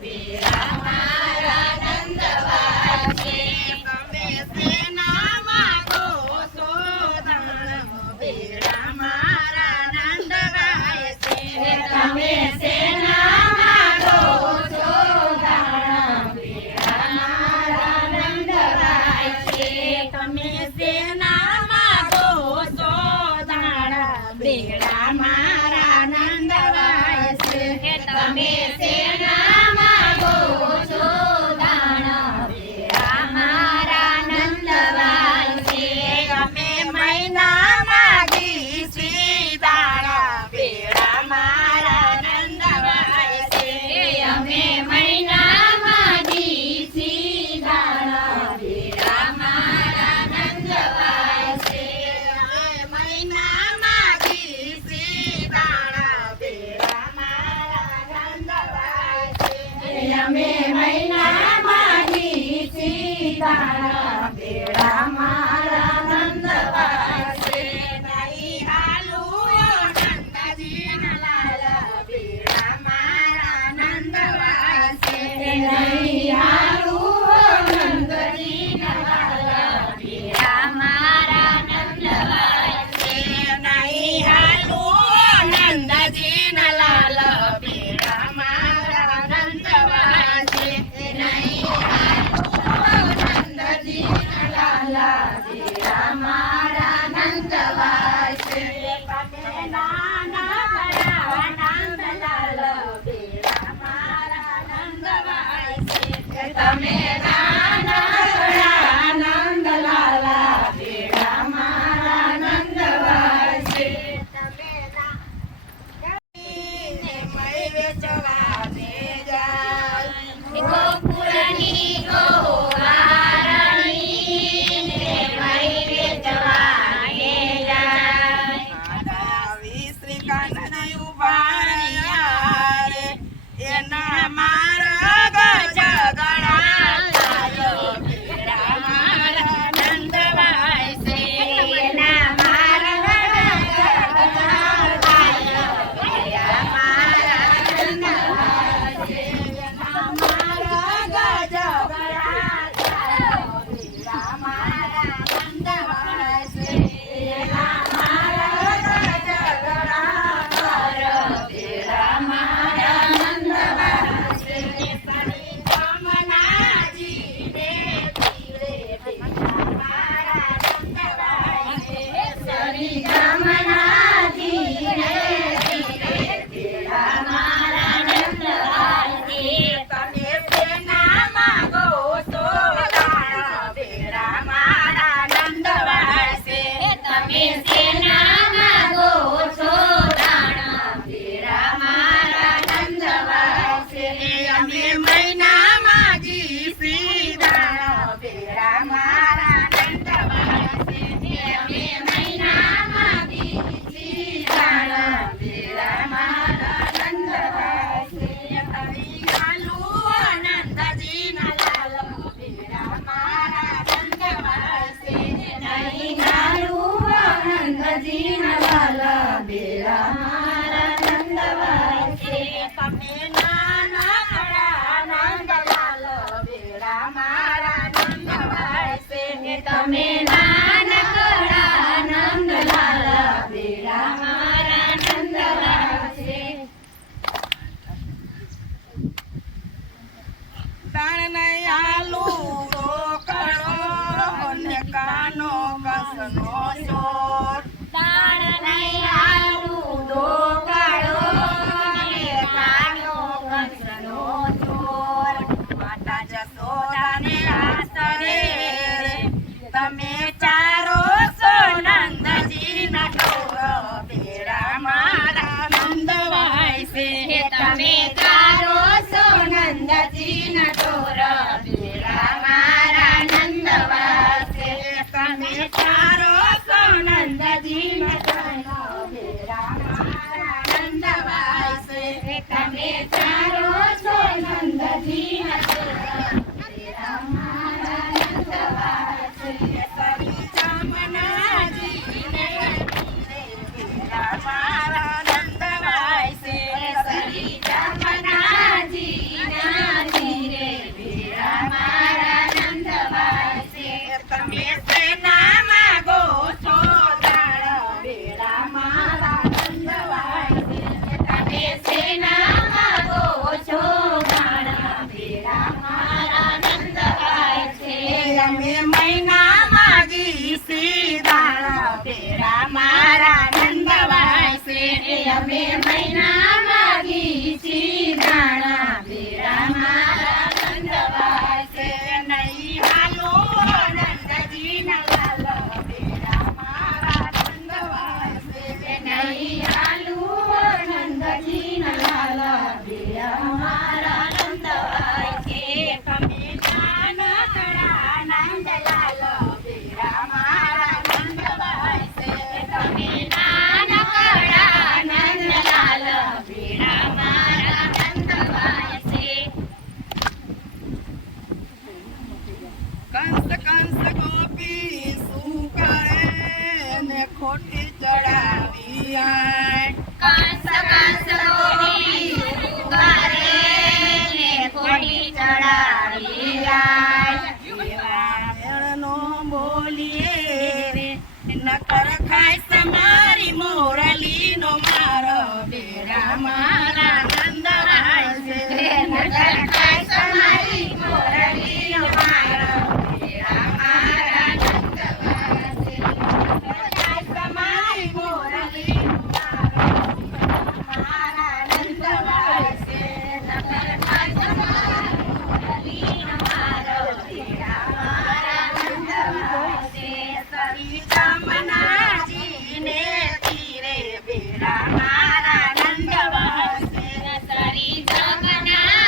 બેડા મારા નંદવાય છે. તમે શેના માગો છો દાન બેડા મારા નંદવાય છે. તમે શેના માગો છો દાન બેડા મારા નંદવાય છે. તમે શેના માગો છો દાન બેડા મારા નંદવાય છે. તમે શેના માગો છો દાન બેડા મારા નંદવાય છે. અમે મહિના માગી છી દાન બેડા મારા નંદવાય છે. અમે મહિના માગી છી દાન બેડા મારા નંદવાય છે. અમે મહિના માગી છી દાન બેડા મારા નંદવાય છે. અમે મહિના માગી છી દાન બેડા મારા નંદવાય છે. નહીં હાલું નંદજીના લાલ બેડા મારા નંદવાય છે. નહીં હાલું નંદજીના લાલ બેડા મારા નંદવાય છે. નહીં હાલું નંદજીના લાલ બેડા મારા નંદવાય છે. નહીં હાલું નંદજીના લાલ બેડા મારા નંદવાય છે. તમે નાના બડા નંદલાલ બેડા મારા નંદવાય છે. તમે નાના બડા નંદલાલ બેડા મારા નંદવાય છે. તમે મય વેચવા દે જાય ગોકુળની ગોવારણી ને મય વેચવા દે જાય. શ્રી કાનન ઉભા રે એના મારા ગજગડા લાયો બેડા મારા નંદવાય છે. એના મારા ગજગડા લાયો બેડા મારા નંદવાય છે. એના મારા ગજગડા લાયો બેડા મારા નંદવાય છે. એના મારા ગજગડા લાયો બેડા મારા નંદવાય છે. સરી કમનાજી ને પીરે બેડા મારા નંદવાય છે. સરી કમનાજી ને પીરે બેડા મારા નંદવાય છે. તમે શેના માગો છો દાન બેડા મારા નંદવાય છે. તમે શેના માગો છો દાન બેડા મારા નંદવાય છે. અમે મહિના માગી છી દાન બેડા મારા નંદવાય છે. અમે મહિના માગી છી દાન બેડા મારા નંદવાય છે. હરી હાલું નંદજીના લાલ બેડા મારા નંદવાય છે. નહીં હાલું નંદજીના લાલ બેડા મારા નંદવાય છે. તમે નાના બડા નંદલાલ બેડા મારા નંદવાય છે. તમે નાનકડા નંદલાલ બેડા મારા નંદવાય છે. દાણ નહીં આલું રોકડો ને કાનો કસનો ચોર. દાણ નહીં આલું રોકડો ને કાનો કસનો ચોર. માતા જશોદાને આસરે તમે ચારો છો નંદજીના ઢોર બેડા મારા નંદવાય છે. તમે ચારો છો નંદજીના ઢોર બેડા મારા નંદવાય છે. તમે ચારો છો નંદજીના ઢોર બેડા મારા નંદવાય છે. તમે ચારો છો અમે મહિના માગી છી દાણા બેડા મારા નંદવાય છે નહીં હાલો નંદજી ના લાલ બેડા મારા નંદવાય છે નહીં હાલો નંદજી ના લાલ બેડા મારા નંદવાય છે તમે નાનકડા નંદલાલ બેડા મારા નંદવાય છે તમે નાનકડા નંદલાલ બેડા મારા નંદવાય છે કંસ કંસ ગોપી શું કરે ને ખોટી ચડાવી આય કંસ કંસ ગોપી શું કરે ને ખોટી ચડાવી આય નો બોલીએ નકર ખાય સમારી મોરલી નો મારો બેડા મારા નંદવાય છે નકર ખાય સમારી મોરલી નો મારો બેડા મારા નંદવાય છે ખાય સમારી મોરલી નો મારા નંદવાય છે નકર ખાય સમારી મોરલી નો મારો બેડા મારા નંદવાય છે સરી જમનાજીને તીરે બેડા મારા નંદવાય છે સરી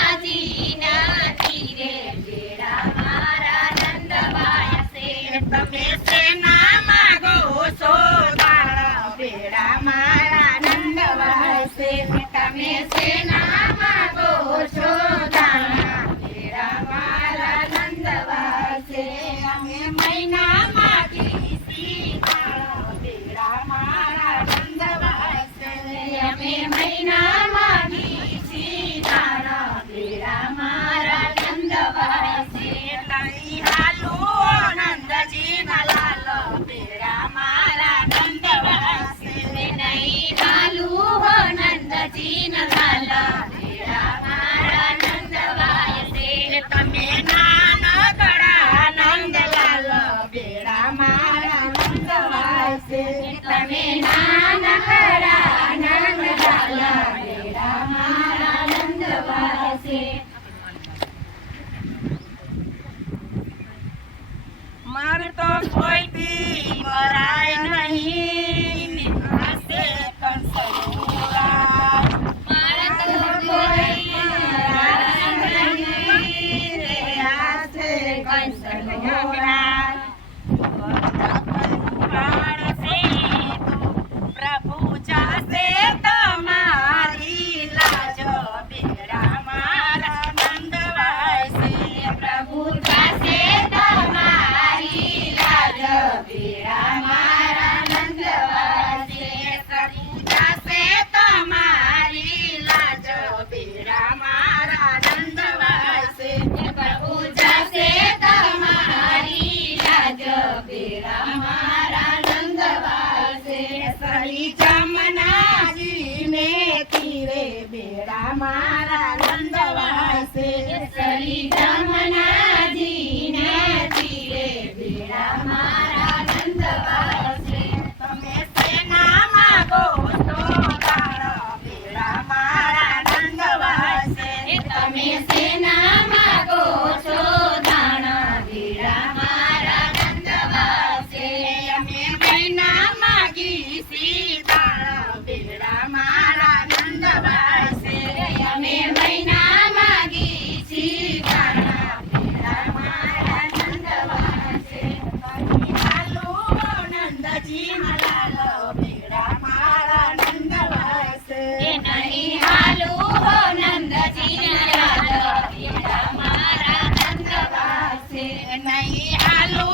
જમનાજીના તીરે બેડા મારા નંદવાય છે તમે સેના માગો છો દાણા બેડા મારા નંદવાય છે તમે સેના માગો છો દાણા બેડા મારા નંદવાય છે અમે મહિના માગી છી દાણા બેડા મારા નંદવાય છે અમે મહિના માગી છી દાણા બેડા મારા નંદવાય છે નહીં હાલો નંદજી ના લાલ બેડા મારા નંદવાય છે નહીં હાલો નંદજી ના લાલ બેડા મારા નંદવાય છે તમે નાનકડા નંદલાલ બેડા મારા નંદવાય છે તમે નાનકડા નંદલાલ બેડા મારા નંદવાય છે મારે તો કોઈ બી મરાય નહીં નિહાસે કંસોરા મારે તો કોઈ મરાય નહીં રે આસે કંસોરા પ્રભુ જાસે તમારી લાજ બેડા મારા નંદવાય છે પ્રભુ જાસે તમારી લાજ બેડા મારા નંદવાય છે પ્રભુ જાસે તમારી લાજ બેડા મારા નંદવાય છે પ્રભુ જાસે તમારી લાજ બેડા મારા નંદવાય છે સરી જમનાજીને તીરે બેડા મારા નંદવાય છે સરી જમનાજીને તીરે બેડા મારા નંદવાય છે તમે સેના માગો છો દાણા બેડા મારા નંદવાય છે તમે સેના માગો છો દાણા બેડા મારા નંદવાય છે અમે મહિના માગી છી દાણા બેડા મારા નંદવાય છે અમે મહિના માગી છી દાણા બેડા મારા નંદવાય છે હાલો નંદજી ના લાલ બેડા મારા નંદવાય છે નહીં હાલો નંદજી ના લાલ બેડા મારા નંદવાય છે નહીં હાલો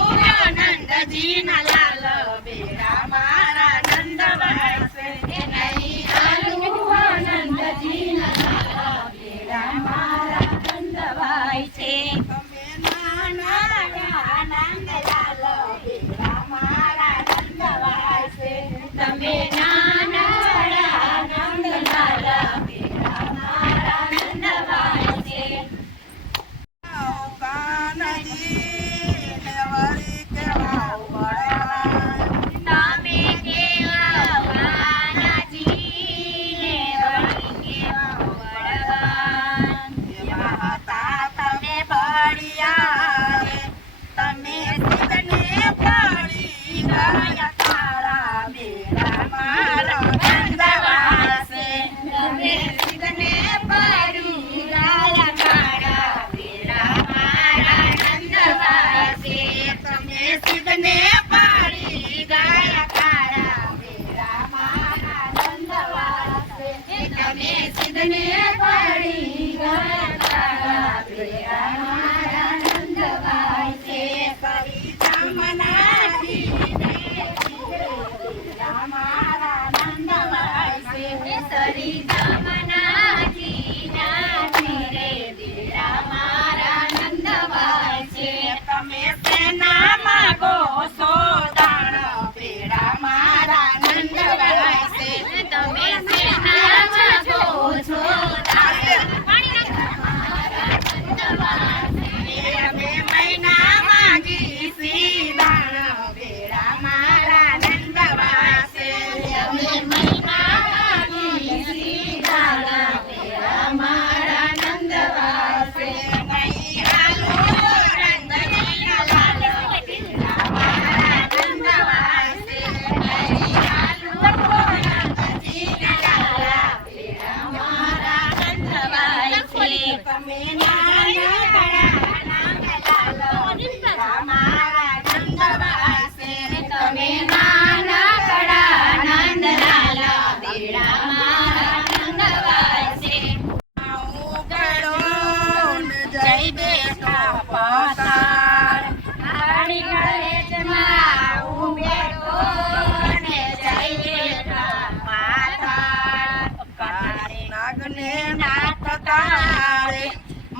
નંદજી ના લાલ બેડા મારા નંદવાય છે નહીં હાલો નંદજી ના લાલ બેડા મારા નંદવાય છે તમે નાનકડા નંદલાલ બેડા મારા નંદવાય છે તમે નાનકડા નંદલાલ બેડા મારા નંદવાય છે કાનજી ને વળી કેવા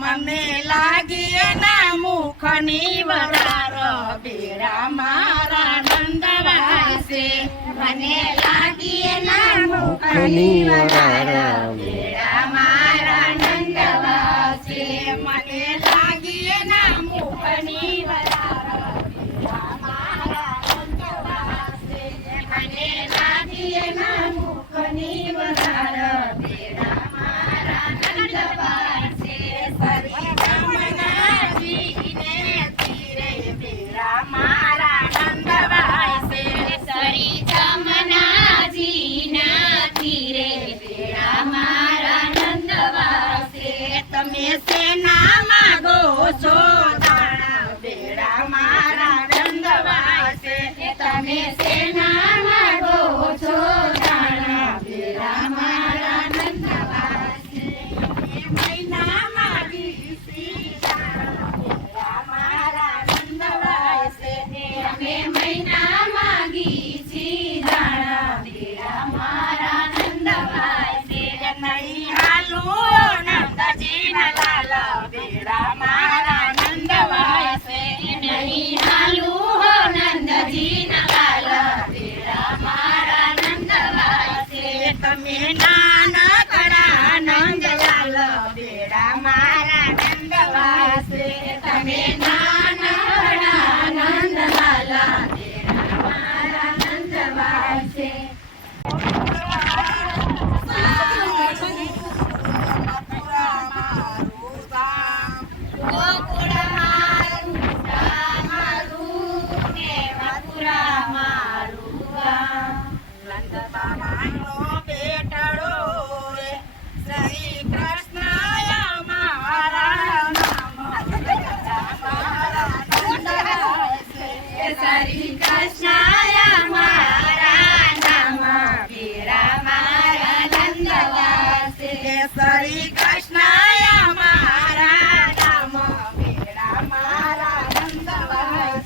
મને લાગી એના મુખની વરાર બેડા મારા નંદવાય છે. મને લાગી એના મુખની વરાર બેડા મારા નંદવાય છે. મને લાગી એના મુખની વરાર બેડા મારા નંદવાય છે. મને લાગી એના મુખની વરાર બેડા મારા નંદવાય છે. તમે સેના માગો છો દાણા બેડા મારા નંદવાય છે. તમે સેના માગો છો દાણા બેડા મારા નંદવાય છે. મહિના માગી સીતા બેડા મારા નંદવાય છે. અમે મહિના માગી સીતા બેડા મારા નંદવાય છે. નહીં હાલું નંદજી લાલ બેડા મારા નંદવાય છે. નહીં હાલું નંદજી લાલ બેડા મારા નંદવાય છે. તમે નાનકડા નંદલાલ બેડા મારા નંદવાય છે. તમે નાનકડા નંદલાલ બેડા મારા નંદવાય છે. શ્રી કૃષ્ણયા મારા નામ બેડા મારા નંદવાય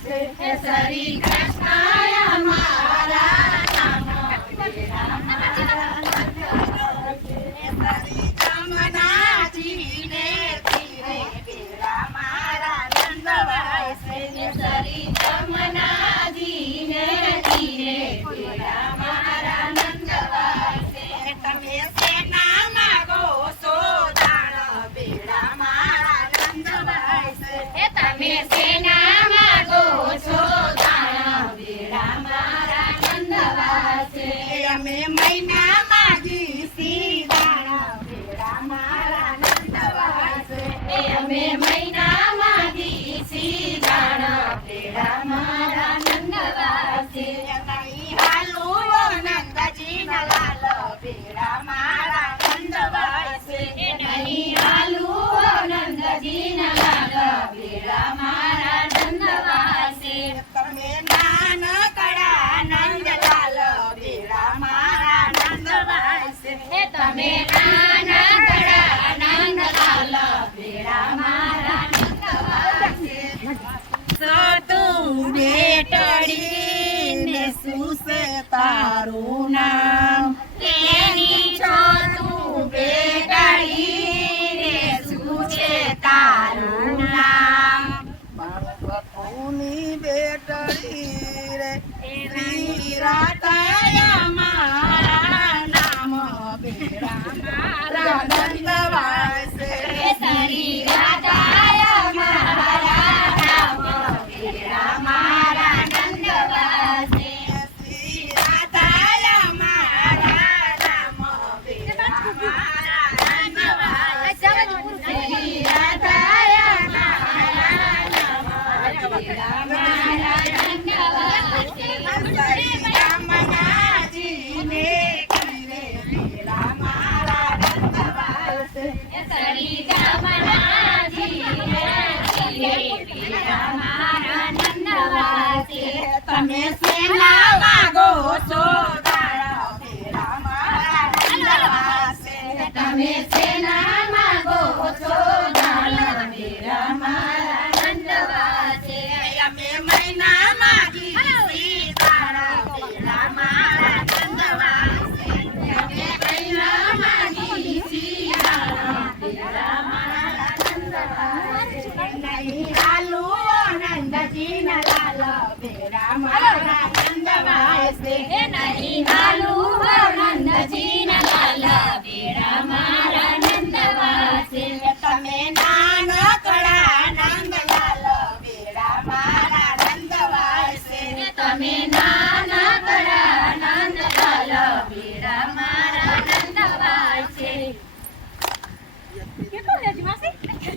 છે. શ્રી કૃષ્ણયા મારા નામ બેડા મારા નંદવાય છે. શ્રી જમનાજીને તીરે બેડા મારા નંદવાય છે. શ્રી જમનાજીને તીરે બેડા મારા નંદવાય છે. તમે સેના માગો છો દાણા બેડા મારા નંદવાય છે. તમે સેના માગો છો દાણા બેડા મારા નંદવાય છે. અમે મહિના માગી સી દાણા બેડા મારા નંદવાય છે. અમે મહિના માગી સી દાણા બેડા મારા નંદવાય છે. નહીં હાલું નંદજી લાલ બેડા મારા નંદવાય છે. નહીં હાલું નંદજી લાલ બેડા મારા નંદવાય છે. તમે નાનકડા નંદલાલ બેડા મારા નંદવાય છે. તમે નાનકડા નંદલાલ બેડા મારા નંદવાય છે. સતું બેટડી ને શું છે તારું નામ? તેની છો તું બેટડી ને શું છે તારું નામ? બાપુની બેટડી રે શ્રી રાધાયા મારા નામ બેડા મારા નંદવાય છે. શ્રી રાધાયા મારા નામ બેડા મારા નંદવાય છે. શ્રી રાધાયા મારા નામ બેડા મારા નંદવાય છે. શ્રી રાધાયા મારા નામ બેડા મારા નંદવાય છે. સેના માગો છો દાળ ભેરા મારા નંદવાસે તમે સેના માગો છો દાળ ભેરા મારા નંદવાસે અમે મહિના માગી દાળ ભેરા મારા નંદવાસે અમે મહિના માગી દાળ ભેરા મારા નંદવાસે નહીં લાલુ નંદજી ના લાલ ભેરા મારા નંદવાસે નહીં લાલુ નંદજી ના લાલ